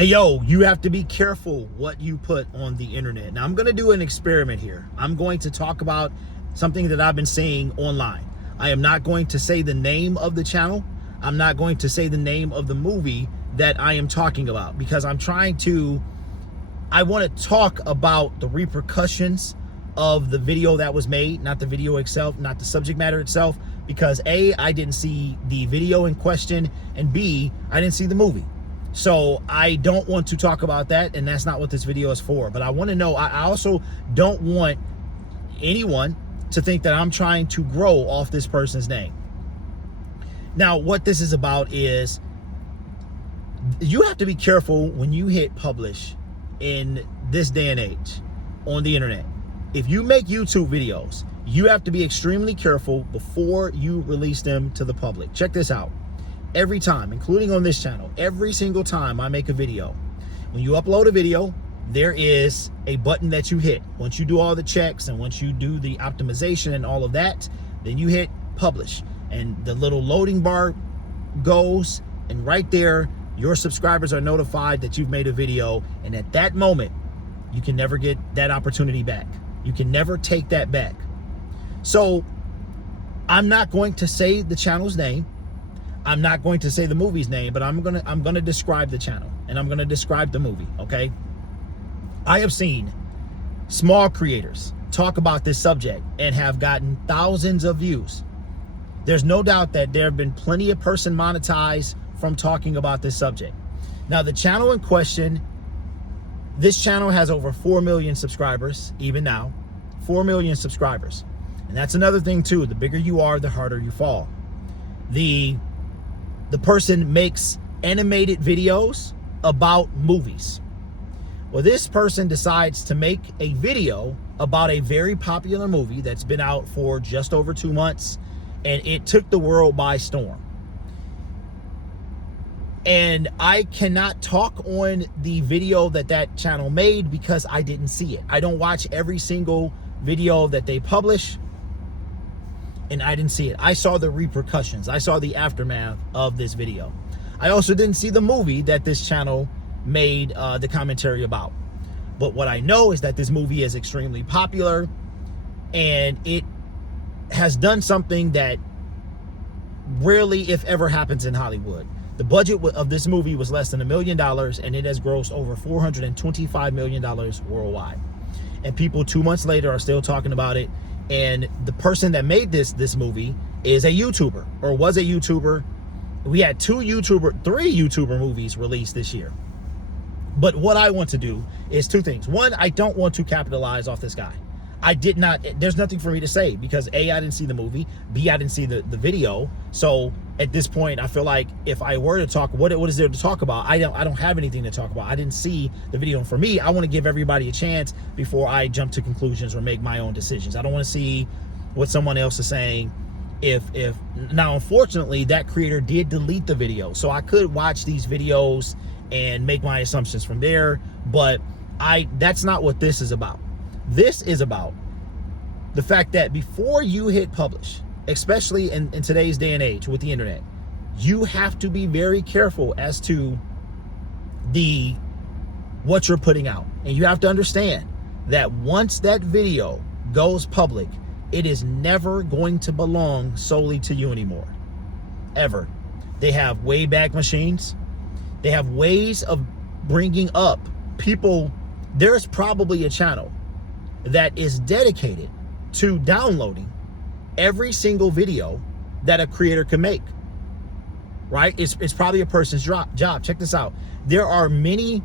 Hey, yo, you have to be careful what you put on the internet. Now, I'm going to do an experiment here. I'm going to talk about something that I've been seeing online. I am not going to say the name of the channel. I'm not going to say the name of the movie that I am talking about because I want to talk about the repercussions of the video that was made, not the video itself, not the subject matter itself, because A, I didn't see the video in question, and B, I didn't see the movie. So I don't want to talk about that, and that's not what this video is for. But I want to know, I also don't want anyone to think that I'm trying to grow off this person's name. Now, what this is about is you have to be careful when you hit publish in this day and age on the internet. If you make YouTube videos, you have to be extremely careful before you release them to the public. Check this out. Every time, including on this channel, every single time I make a video, when you upload a video, there is a button that you hit. Once you do all the checks and once you do the optimization and all of that, then you hit publish. And the little loading bar goes, and right there, your subscribers are notified that you've made a video. And at that moment, you can never get that opportunity back. You can never take that back. So I'm not going to say the channel's name. I'm not going to say the movie's name, but I'm gonna describe the channel and I'm gonna describe the movie, okay? I have seen small creators talk about this subject and have gotten thousands of views. There's no doubt that there have been plenty of person monetized from talking about this subject. Now, the channel in question, this channel has over 4 million subscribers, even now, 4 million subscribers. And that's another thing too, the bigger you are, the harder you fall. The person makes animated videos about movies. Well, this person decides to make a video about a very popular movie that's been out for just over 2 months, and it took the world by storm. And I cannot talk on the video that channel made because I didn't see it. I don't watch every single video that they publish, and I didn't see it. I saw the repercussions. I saw the aftermath of this video. I also didn't see the movie that this channel made the commentary about. But what I know is that this movie is extremely popular, and it has done something that rarely, if ever, happens in Hollywood. The budget of this movie was less than $1 million, and it has grossed over $425 million worldwide. And people 2 months later are still talking about it. And the person that made this movie is a YouTuber, or was a YouTuber. We had three YouTuber movies released this year. But what I want to do is two things. One, I don't want to capitalize off this guy. There's nothing for me to say because A, I didn't see the movie, B, I didn't see the video. So at this point, I feel like if I were to talk, what is there to talk about? I don't have anything to talk about. I didn't see the video. And for me, I want to give everybody a chance before I jump to conclusions or make my own decisions. I don't want to see what someone else is saying. Now, unfortunately, that creator did delete the video. So I could watch these videos and make my assumptions from there, but that's not what this is about. This is about the fact that before you hit publish, especially in today's day and age with the internet, you have to be very careful as to what you're putting out. And you have to understand that once that video goes public, it is never going to belong solely to you anymore, ever. They have Wayback Machines. They have ways of bringing up people. There's probably a channel that is dedicated to downloading every single video that a creator can make, right? It's probably a person's job. Check this out. There are many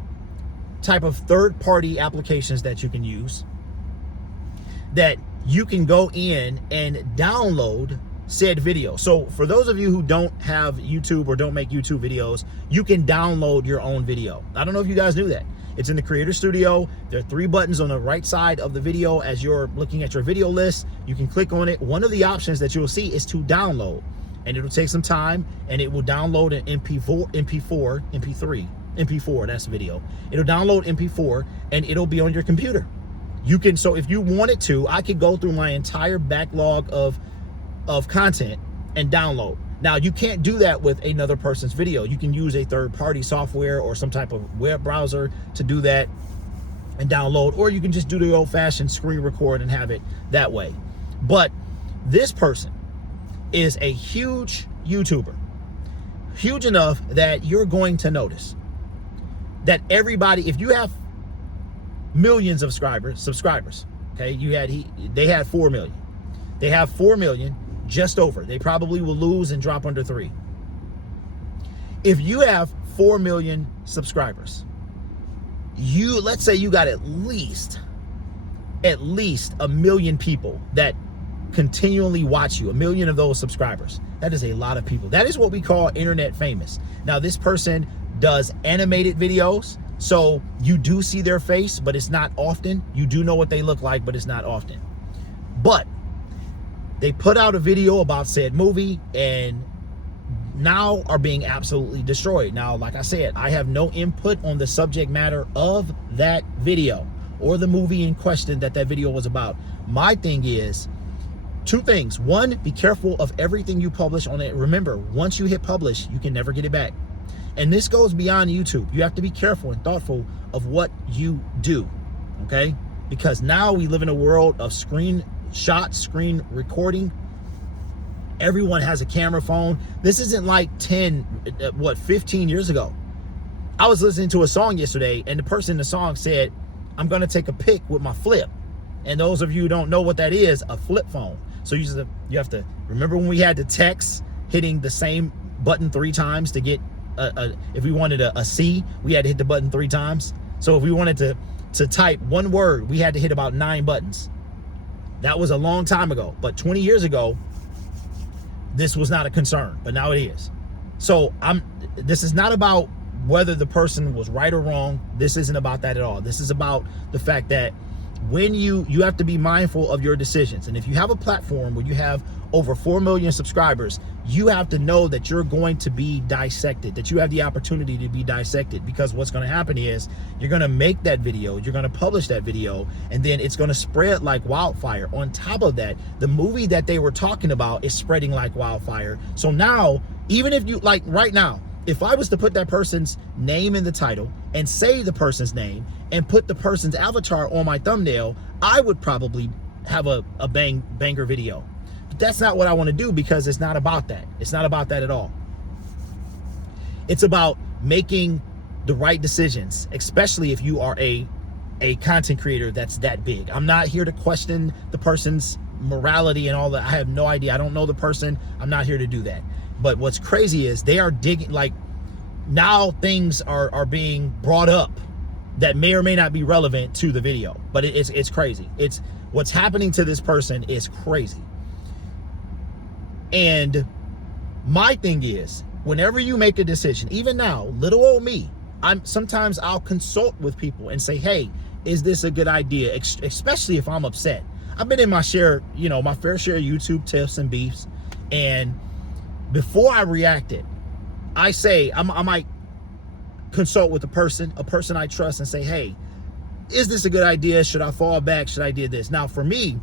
type of third-party applications that you can use that you can go in and download said video. So for those of you who don't have YouTube or don't make YouTube videos, you can download your own video. I don't know if you guys knew that. It's in the Creator Studio. There are 3 buttons on the right side of the video. As you're looking at your video list, you can click on it. One of the options that you'll see is to download, and it'll take some time, and it will download an MP4, that's video. It'll download MP4, and it'll be on your computer. So if you wanted to, I could go through my entire backlog of content and download. Now, you can't do that with another person's video. You can use a third-party software or some type of web browser to do that and download, or you can just do the old-fashioned screen record and have it that way. But this person is a huge YouTuber, huge enough that you're going to notice that everybody, if you have millions of subscribers, okay, they had 4 million. They have 4 million, just over. They probably will lose and drop under 3. If you have 4 million subscribers, let's say you got at least 1 million people that continually watch you, 1 million of those subscribers. That is a lot of people. That is what we call internet famous. Now, this person does animated videos, so you do see their face, but it's not often. You do know what they look like, but it's not often. But they put out a video about said movie and now are being absolutely destroyed. Now, like I said, I have no input on the subject matter of that video or the movie in question that video was about. My thing is 2 things. 1, be careful of everything you publish on it. Remember, once you hit publish, you can never get it back. And this goes beyond YouTube. You have to be careful and thoughtful of what you do, okay? Because now we live in a world of screen recording. Everyone has a camera phone. This isn't like 15 years ago. I was listening to a song yesterday and the person in the song said, I'm gonna take a pic with my flip. And those of you who don't know what that is, a flip phone. So you have to remember when we had to text, hitting the same button 3 times to get if we wanted a C, we had to hit the button 3 times. So if we wanted to type one word, we had to hit about 9 buttons. That was a long time ago, but 20 years ago, this was not a concern, but now it is. So this is not about whether the person was right or wrong. This isn't about that at all. This is about the fact that when you have to be mindful of your decisions. And if you have a platform where you have over 4 million subscribers, you have to know that you're going to be dissected, that you have the opportunity to be dissected, because what's going to happen is you're going to make that video, you're going to publish that video, and then it's going to spread like wildfire. On top of that, the movie that they were talking about is spreading like wildfire. So now, even if you, like right now, if I was to put that person's name in the title and say the person's name and put the person's avatar on my thumbnail, I would probably have a banger video. But that's not what I want to do, because it's not about that. It's not about that at all. It's about making the right decisions, especially if you are a content creator that's that big. I'm not here to question the person's morality and all that. I have no idea. I don't know the person. I'm not here to do that. But what's crazy is they are digging, like now things are being brought up that may or may not be relevant to the video, but it's crazy. It's what's happening to this person is crazy. And my thing is, whenever you make a decision, even now, little old me, sometimes I'll consult with people and say, hey, is this a good idea? Especially if I'm upset. I've been in my share, my fair share of YouTube tiffs and beefs, and before I reacted, I might consult with a person I trust and say, hey, is this a good idea? Should I fall back? Should I do this? Now, for me,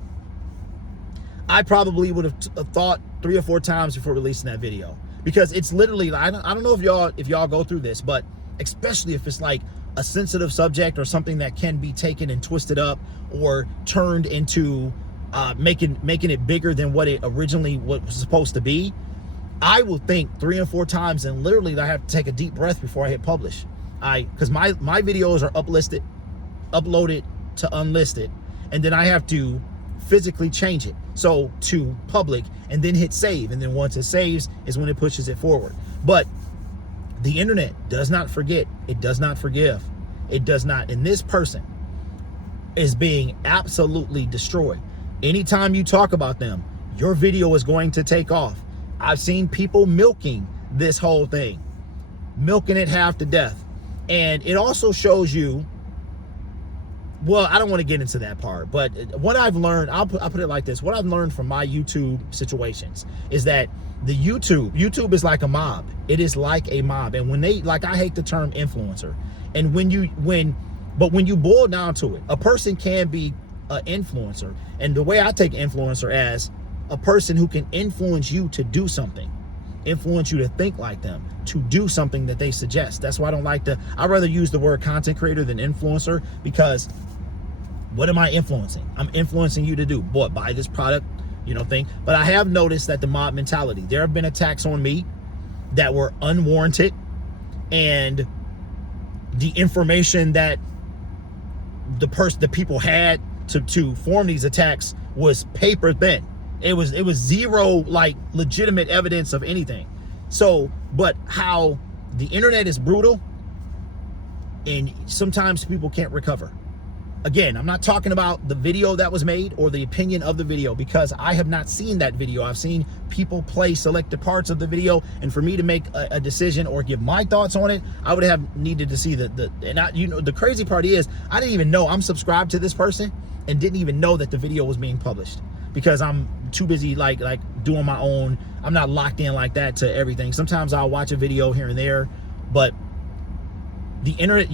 I probably would have thought 3 or 4 times before releasing that video, because it's literally, I don't know if y'all go through this, but especially if it's like a sensitive subject or something that can be taken and twisted up or turned into making it bigger than what it originally was supposed to be, I will think 3 and 4 times, and literally I have to take a deep breath before I hit publish. Because my videos are uploaded to unlisted, and then I have to physically change it so to public, and then hit save, and then once it saves is when it pushes it forward. But the internet does not forget. It does not forgive. It does not. And this person is being absolutely destroyed. Anytime you talk about them, your video is going to take off. I've seen people milking this whole thing, milking it half to death. And it also shows you, well, I don't want to get into that part, but what I've learned, I'll put it like this. What I've learned from my YouTube situations is that the YouTube is like a mob. It is like a mob. And when I hate the term influencer. And when you boil down to it, a person can be an influencer. And the way I take influencer as a person who can influence you to do something. influence you to think like them, to do something that they suggest. That's why I'd rather use the word content creator than influencer, because what am I influencing? I'm influencing you to do what? Buy this product, thing. But I have noticed that the mob mentality, there have been attacks on me that were unwarranted, and the information that the people had to form these attacks was paper thin. It was zero like legitimate evidence of anything. So, but how the internet is brutal, and sometimes people can't recover. Again, I'm not talking about the video that was made or the opinion of the video, because I have not seen that video. I've seen people play selected parts of the video, and for me to make a decision or give my thoughts on it, I would have needed to see the crazy part is I didn't even know I'm subscribed to this person and didn't even know that the video was being published, because I'm too busy like doing my own. I'm not locked in like that to everything. Sometimes I'll watch a video here and there, but the internet,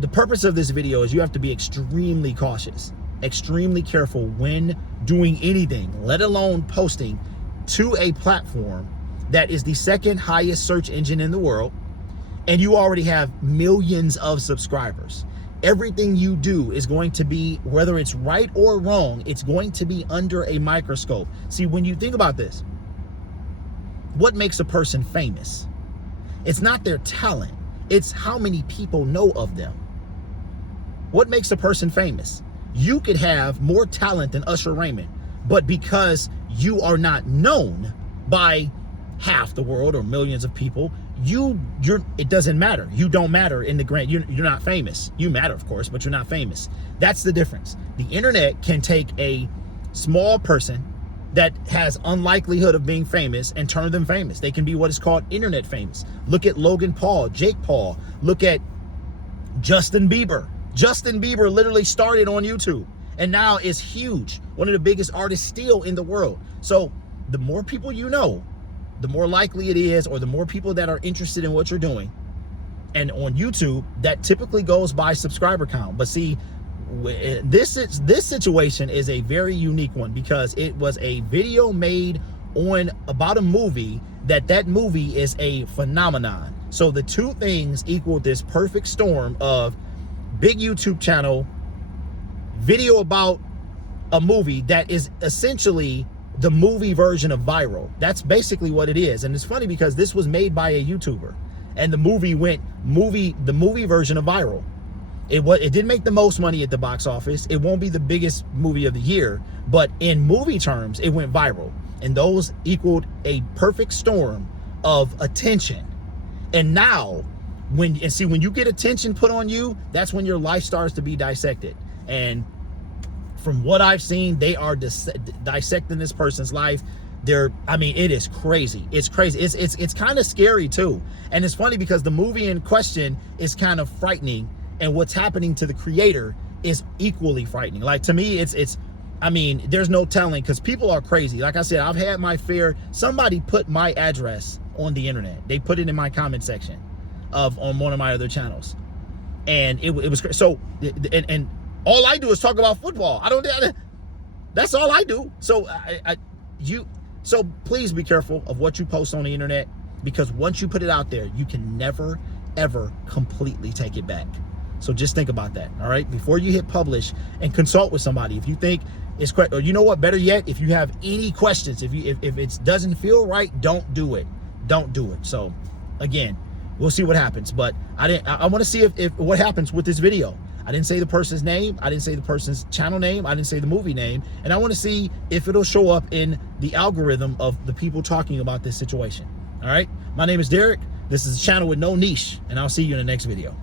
the purpose of this video is you have to be extremely cautious, extremely careful when doing anything, let alone posting to a platform that is the second highest search engine in the world, and you already have millions of subscribers. Everything you do is going to be, whether it's right or wrong, it's going to be under a microscope. See, when you think about this, what makes a person famous? It's not their talent, it's how many people know of them. What makes a person famous? You could have more talent than Usher Raymond, but because you are not known by half the world or millions of people, it doesn't matter. You don't matter in the grand. You're not famous. You matter, of course, but you're not famous. That's the difference. The internet can take a small person that has unlikelihood of being famous and turn them famous. They can be what is called internet famous. Look at Logan Paul, Jake Paul. Look at Justin Bieber. Justin Bieber literally started on YouTube and now is huge. One of the biggest artists still in the world. So the more people you know, the more likely it is, or the more people that are interested in what you're doing. And on YouTube, that typically goes by subscriber count. But see, this situation is a very unique one, because it was a video made about a movie that movie is a phenomenon. So the two things equal this perfect storm of big YouTube channel, video about a movie that is essentially the movie version of viral. That's basically what it is. And it's funny because this was made by a YouTuber, and the movie the movie version of viral. It didn't make the most money at the box office. It won't be the biggest movie of the year, but in movie terms, it went viral. And those equaled a perfect storm of attention. And now, when you get attention put on you, that's when your life starts to be dissected. And from what I've seen, they are dissecting this person's life. It is crazy. It's crazy. It's kind of scary too. And it's funny because the movie in question is kind of frightening, and what's happening to the creator is equally frightening. Like, to me, there's no telling, because people are crazy. Like I said, I've had my fair. Somebody put my address on the internet. They put it in my comment section on one of my other channels, and it was so. And all I do is talk about football. That's all I do. So so please be careful of what you post on the internet, because once you put it out there, you can never ever completely take it back. So just think about that, all right? Before you hit publish, and consult with somebody. If you think it's correct, or you know what, better yet, if you have any questions, if it doesn't feel right, don't do it. Don't do it. So again, we'll see what happens. But I want to see if what happens with this video. I didn't say the person's name. I didn't say the person's channel name. I didn't say the movie name. And I want to see if it'll show up in the algorithm of the people talking about this situation. All right. My name is Derek. This is a channel with no niche, and I'll see you in the next video.